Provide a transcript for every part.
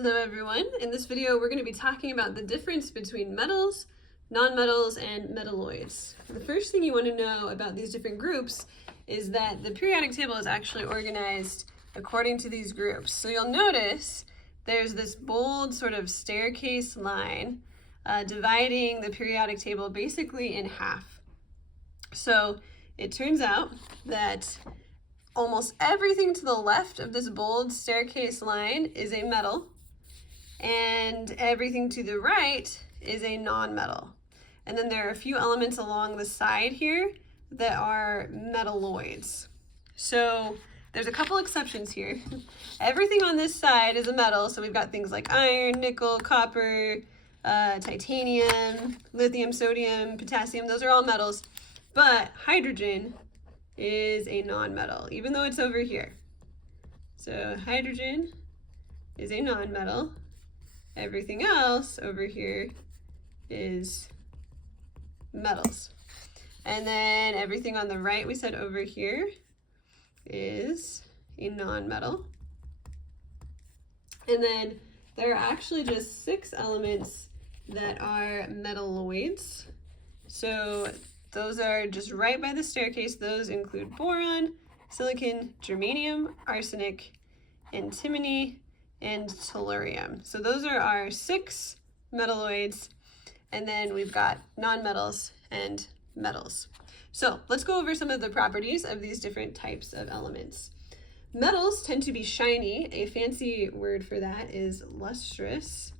Hello everyone. In this video we're going to be talking about the difference between metals, nonmetals, and metalloids. The first thing you want to know about these different groups is that the periodic table is actually organized according to these groups. So you'll notice there's this bold sort of staircase line dividing the periodic table basically in half. So it turns out that almost everything to the left of this bold staircase line is a metal, and everything to the right is a non-metal. And then there are a few elements along the side here that are metalloids. So there's a couple exceptions here. Everything on this side is a metal, so we've got things like iron, nickel, copper, titanium, lithium, sodium, potassium, those are all metals. But hydrogen is a non-metal, even though it's over here. So hydrogen is a non-metal. Everything else over here is metals. And then everything on the right we said over here is a non-metal. And then there are actually just 6 elements that are metalloids. So those are just right by the staircase. Those include boron, silicon, germanium, arsenic, antimony, and tellurium. So those are our 6 metalloids, and then we've got nonmetals and metals. So let's go over some of the properties of these different types of elements. Metals tend to be shiny. A fancy word for that is lustrous.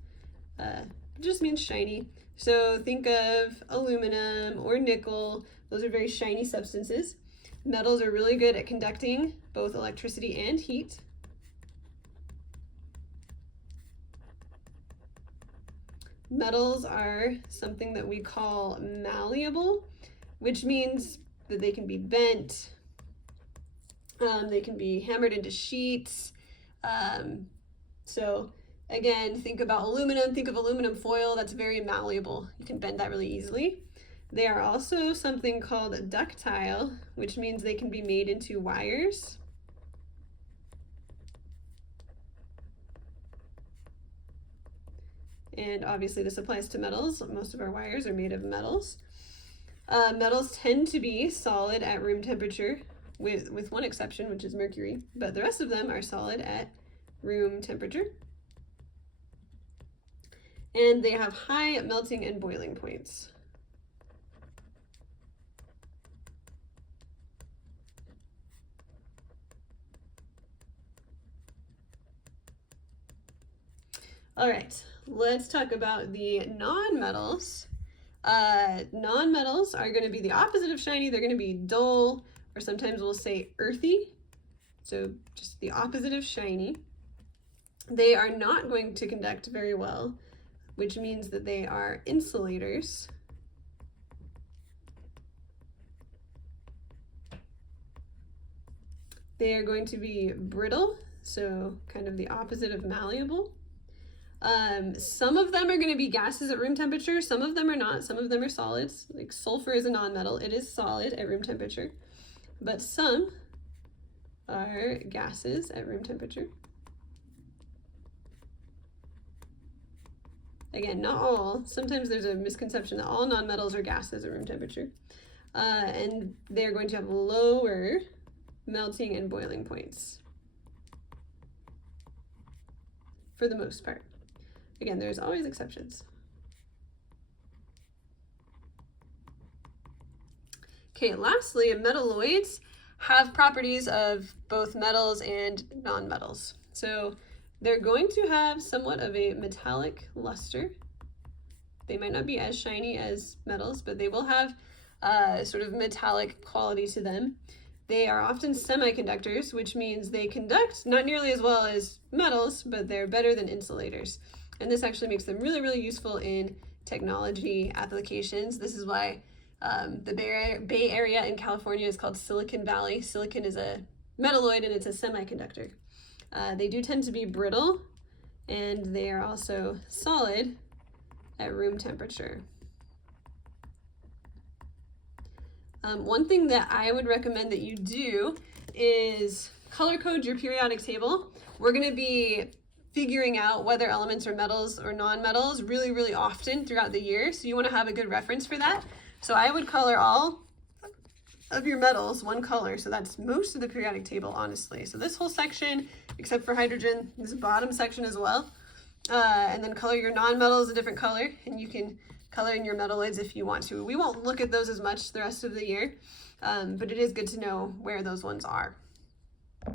It just means shiny. So think of aluminum or nickel. Those are very shiny substances. Metals are really good at conducting both electricity and heat. Metals are something that we call malleable, which means that they can be bent, they can be hammered into sheets. So again, think about aluminum, think of aluminum foil, that's very malleable. You can bend that really easily. They are also something called ductile, which means they can be made into wires. And obviously this applies to metals. Most of our wires are made of metals. Metals tend to be solid at room temperature, with one exception, which is mercury, but the rest of them are solid at room temperature. And they have high melting and boiling points. All right, let's talk about the nonmetals. Nonmetals are going to be the opposite of shiny. They're going to be dull, or sometimes we'll say earthy. So just the opposite of shiny. They are not going to conduct very well, which means that they are insulators. They are going to be brittle, so kind of the opposite of malleable. Some of them are going to be gases at room temperature, some of them are not, some of them are solids. Like sulfur is a nonmetal, it is solid at room temperature, but some are gases at room temperature. Again, not all. Sometimes there's a misconception that all nonmetals are gases at room temperature. And they're going to have lower melting and boiling points for the most part. Again, there's always exceptions. Okay, lastly, metalloids have properties of both metals and nonmetals. So they're going to have somewhat of a metallic luster. They might not be as shiny as metals, but they will have sort of metallic quality to them. They are often semiconductors, which means they conduct not nearly as well as metals, but they're better than insulators. And this actually makes them really, really useful in technology applications. This is why the Bay Area in California is called Silicon Valley. Silicon is a metalloid and it's a semiconductor. They do tend to be brittle, and they are also solid at room temperature. One thing that I would recommend that you do is color code your periodic table. We're going to be figuring out whether elements are metals or non-metals really, really often throughout the year. So you want to have a good reference for that. So I would color all of your metals one color. So that's most of the periodic table, honestly. So this whole section, except for hydrogen, this bottom section as well. And then color your non-metals a different color, and you can color in your metalloids if you want to. We won't look at those as much the rest of the year, but it is good to know where those ones are.